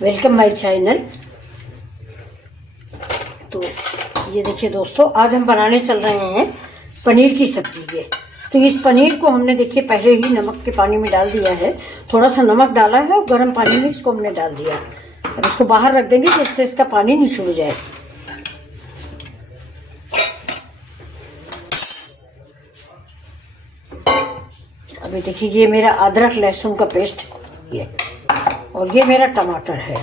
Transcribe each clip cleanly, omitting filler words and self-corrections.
Welcome my channel. तो ये देखिए दोस्तों, आज हम बनाने चल रहे हैं पनीर की सब्जी। ये तो इस पनीर को हमने देखिए पहले ही नमक के पानी में डाल दिया है। थोड़ा सा नमक डाला है और गर्म पानी में इसको हमने डाल दिया। अब इसको बाहर रख देंगे जिससे इसका पानी निचुड़ जाए। अभी देखिए ये मेरा अदरक लहसुन का पेस्ट ये, और ये मेरा टमाटर है।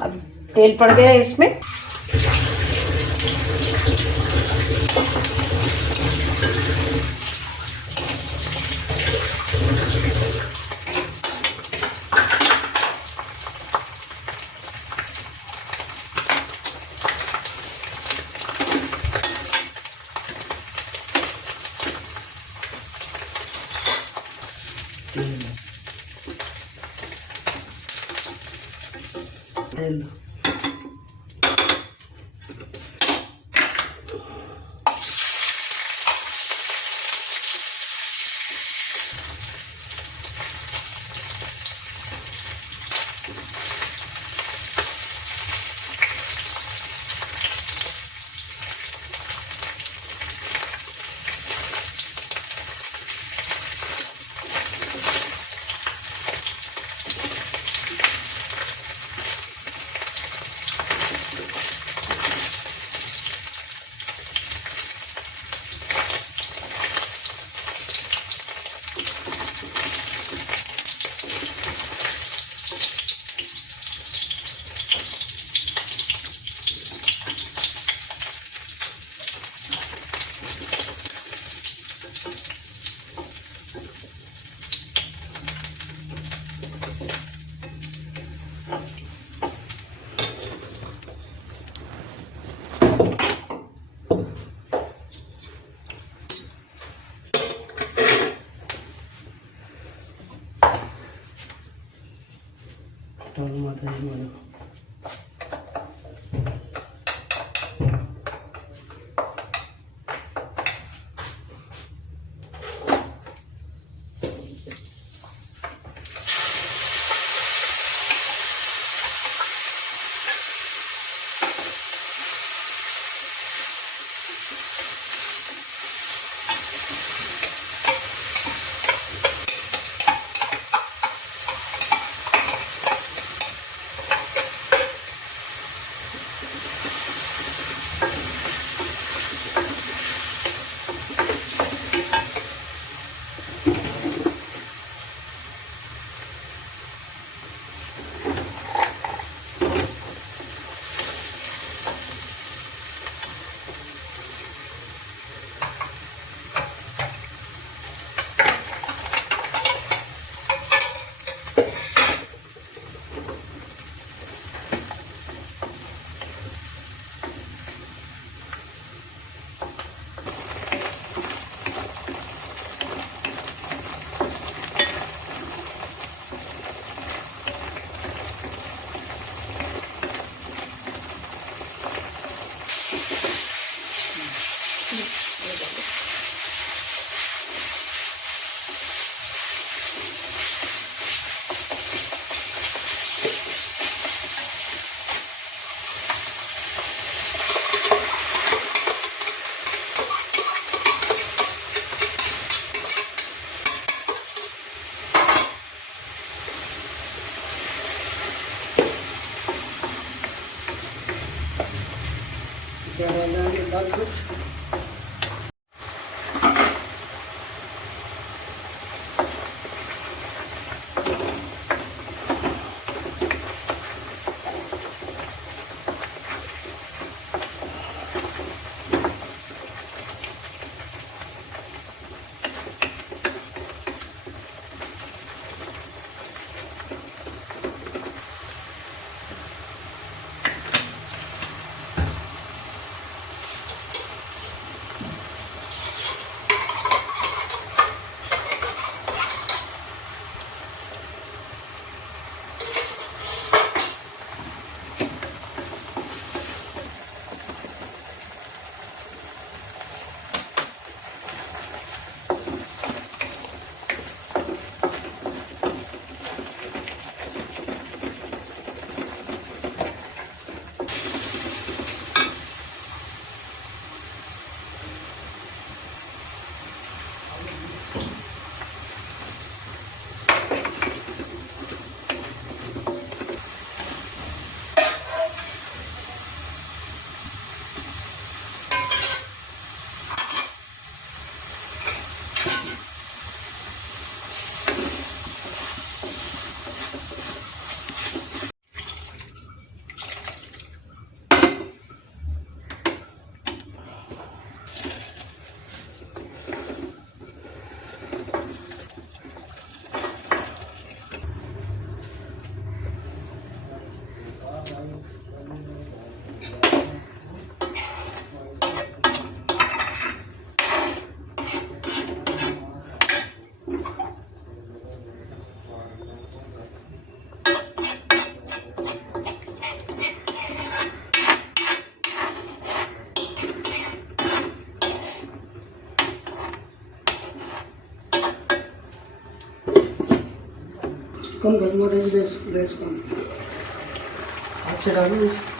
अब तेल पड़ गया है इसमें। कम कर दूंगा, गैस कम। हाथ चढ़ा लो इसे।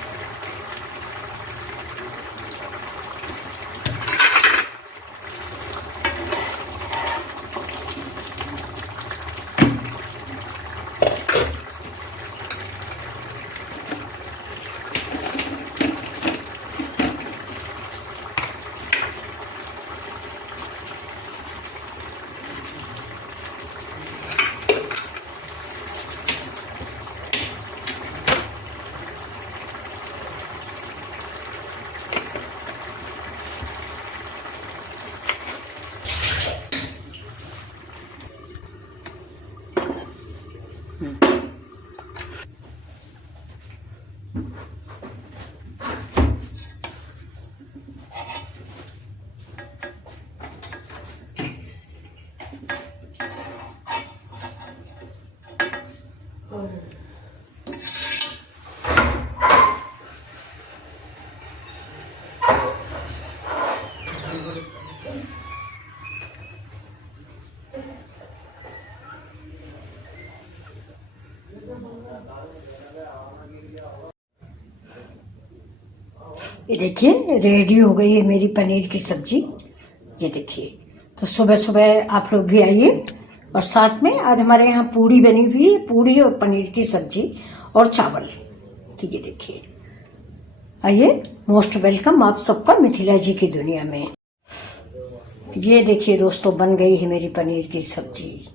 ये देखिए रेडी हो गई है मेरी पनीर की सब्जी। ये देखिए, तो सुबह सुबह आप लोग भी आइए। और साथ में आज हमारे यहाँ पूड़ी बनी हुई है, पूड़ी और पनीर की सब्जी और चावल। ठीक है, देखिए, आइए, मोस्ट वेलकम आप सबका मिथिला जी की दुनिया में। ये देखिए दोस्तों, बन गई है मेरी पनीर की सब्जी।